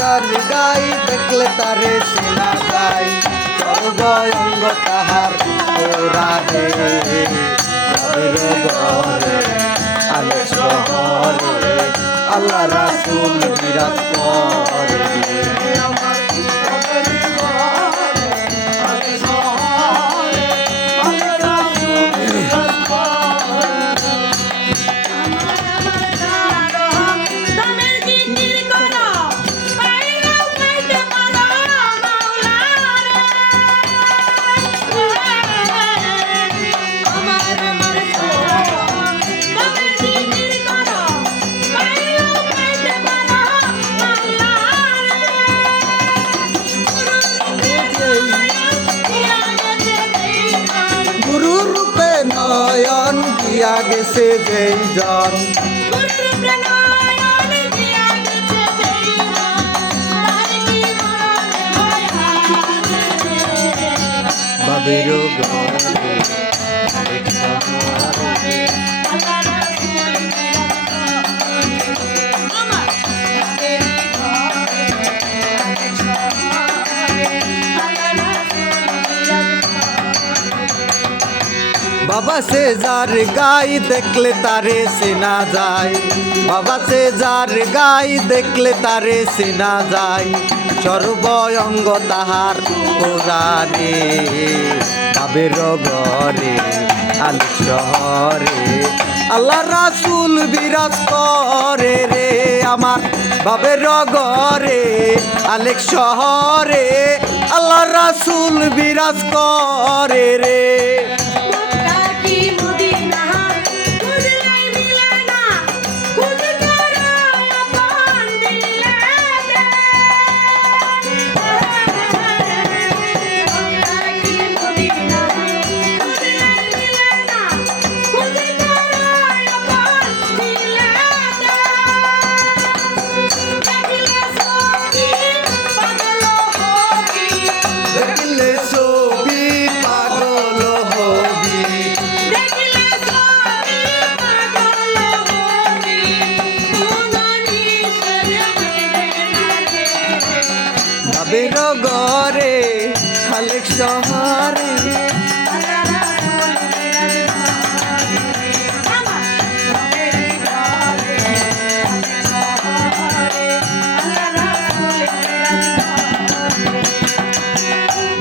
যার গাই দেখলে তারে সেনা গাই সর্বঙ্গ তাহার ওরা রে রবের ঘরে আলে শহরে, আল্লাহ রাসুল বিরাজ করে। গেছে যেই জন। বাবের ঘরে বাবা সে যার গাই দেখলে তারে সেনা যায়। বাবা সে যার গাই দেখলে তারে সেনা যায়। সর্বঙ্গ তাহার পুরাণে বাবের ঘরে আল শহরে আল্লাহ রাসুল বিরাজ করে রে আমার বাবের ঘরে আলেক শহরে আল্লাহ রাসুল বিরাজ করে রে।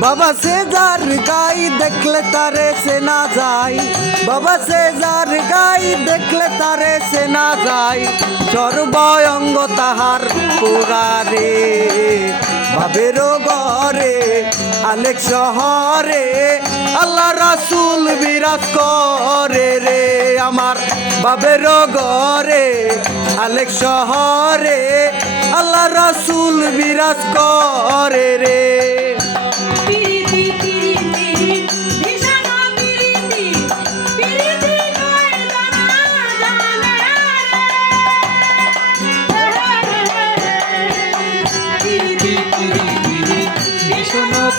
বাবা সে যার গাই দেখলে তারে সে না যায়। বাবা সে যার গাই দেখলে তারে সে না যায়। সর্বঙ্গ তাহার পুরারে বাবের ঘরে, আলেক শহরে, আল্লাহ রাসুল বিরাজ করে রে আমার বাবের ঘরে, আলেক শহরে, আল্লাহ রাসুল বিরাজ করে রে। ভীষণ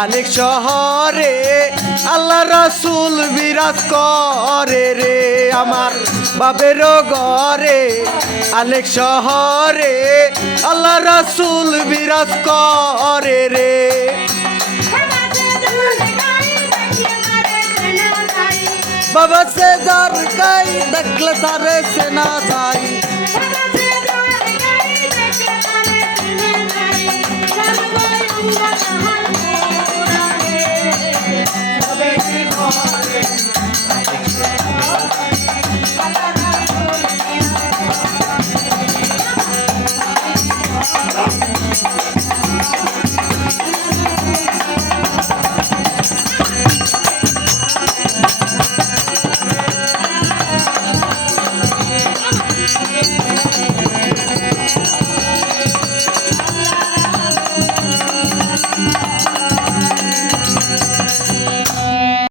বাবের আলেক শহরে, আল্লাহ রাসুল বিরাজ করে রে আমার বাবেরও ঘরে। আলেক শহরে, আল্লাহ রাসুল বিরাজ করে রে। বাবা সে যার গাই দেখলে তারে সেনা যায়।